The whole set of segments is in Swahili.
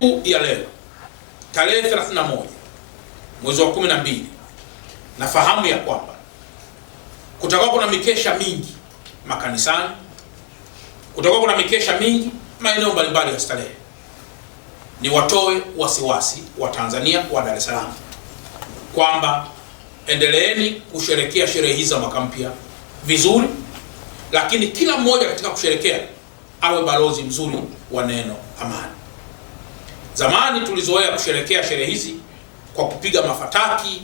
ya leo tarehe 31 mwezi wa 12, nafahamu ya kwamba kutakuwa kuna mikesha mingi makanisani, kutakuwa kuna mikesha mingi maeneo mbalimbali ya starehe. Ni watoe wasiwasi wa Tanzania wa Dar es Salaam kwamba endeleeni kusherekea sherehe hizi za mwaka mpya vizuri, lakini kila mmoja katika kusherekea awe balozi mzuri wa neno amani. Zamani tulizoea kusherekea sherehe hizi kwa kupiga mafataki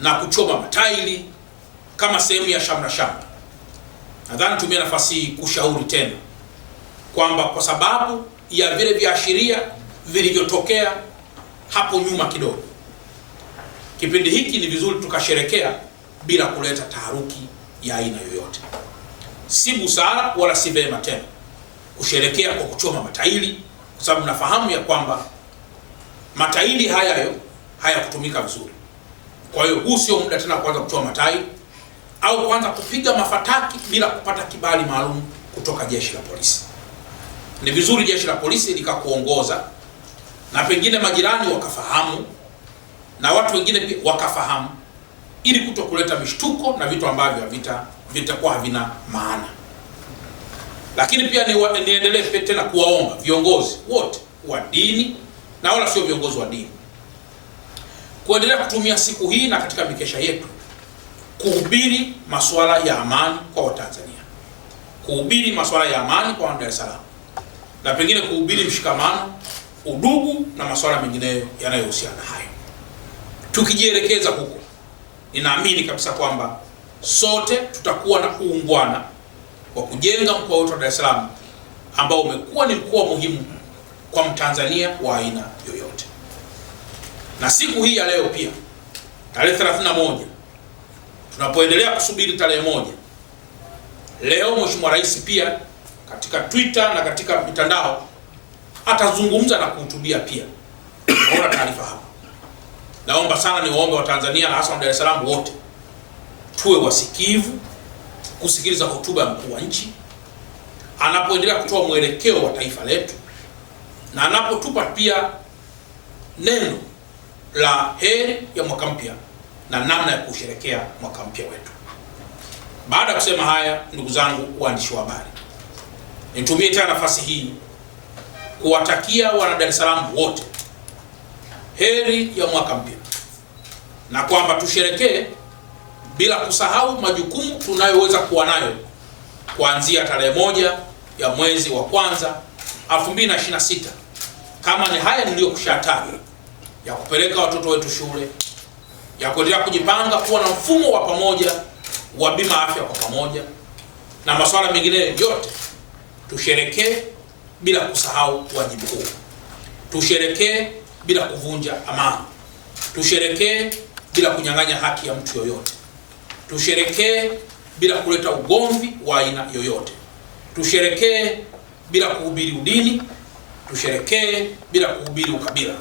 na kuchoma matairi kama sehemu ya shamra shamra. Nadhani tumia nafasi hii kushauri tena kwamba kwa sababu ya vile viashiria vilivyotokea hapo nyuma kidogo, kipindi hiki ni vizuri tukasherekea bila kuleta taharuki ya aina yoyote. Si busara wala si vema tena kusherekea kwa kuchoma matairi, kwa sababu nafahamu ya kwamba matairi hayakutumika vizuri. Kwa hiyo huu sio muda tena kuanza kuchoma matairi au kuanza kupiga mafataki bila kupata kibali maalum kutoka jeshi la polisi. Ni vizuri jeshi la polisi likakuongoza na pengine majirani wakafahamu na watu wengine pia wakafahamu, ili kutokuleta mishtuko na vitu ambavyo vitakuwa havina maana. Lakini pia niendelee tena kuwaomba viongozi wote wa dini na wala sio viongozi wa dini kuendelea kutumia siku hii na katika mikesha yetu kuhubiri masuala ya amani kwa Watanzania, kuhubiri masuala ya amani kwa Dar es Salaam, na pengine kuhubiri mshikamano, udugu na masuala mengineyo yanayohusiana hayo. Tukijielekeza huko, ninaamini kabisa kwamba sote tutakuwa na uungwana wa kujenga mkoa wetu wa Dar es Salaam ambao umekuwa ni mkoa muhimu kwa Mtanzania wa aina yoyote. Na siku hii ya leo pia tarehe 31, tunapoendelea kusubiri tarehe 1, leo Mheshimiwa Rais pia katika Twitter na katika mitandao atazungumza na kuhutubia pia. Naona taarifa hapa. Naomba sana niwaombe wa Tanzania na hasa wa Dar es Salaam wote tuwe wasikivu kusikiliza hotuba ya mkuu wa nchi anapoendelea kutoa mwelekeo wa taifa letu na anapotupa pia neno la heri ya mwaka mpya na namna ya kusherehekea mwaka mpya wetu. Baada ya kusema haya, ndugu zangu waandishi wa habari, nitumie tena nafasi hii kuwatakia wana Dar es Salaam wote heri ya mwaka mpya, na kwamba tusherekee bila kusahau majukumu tunayoweza kuwa nayo kuanzia tarehe 1 ya mwezi wa kwanza 2026, kama ni haya niliyokushataja ya kupeleka watoto wetu shule, ya kuendelea kujipanga kuwa na mfumo wa pamoja wa bima afya kwa pamoja na masuala mengine yote. Tusherekee bila kusahau wajibu huu, tusherekee bila kuvunja amani, tusherekee bila kunyang'anya haki ya mtu yoyote, tusherekee bila kuleta ugomvi wa aina yoyote, tusherekee bila kuhubiri udini, tusherekee bila kuhubiri ukabila.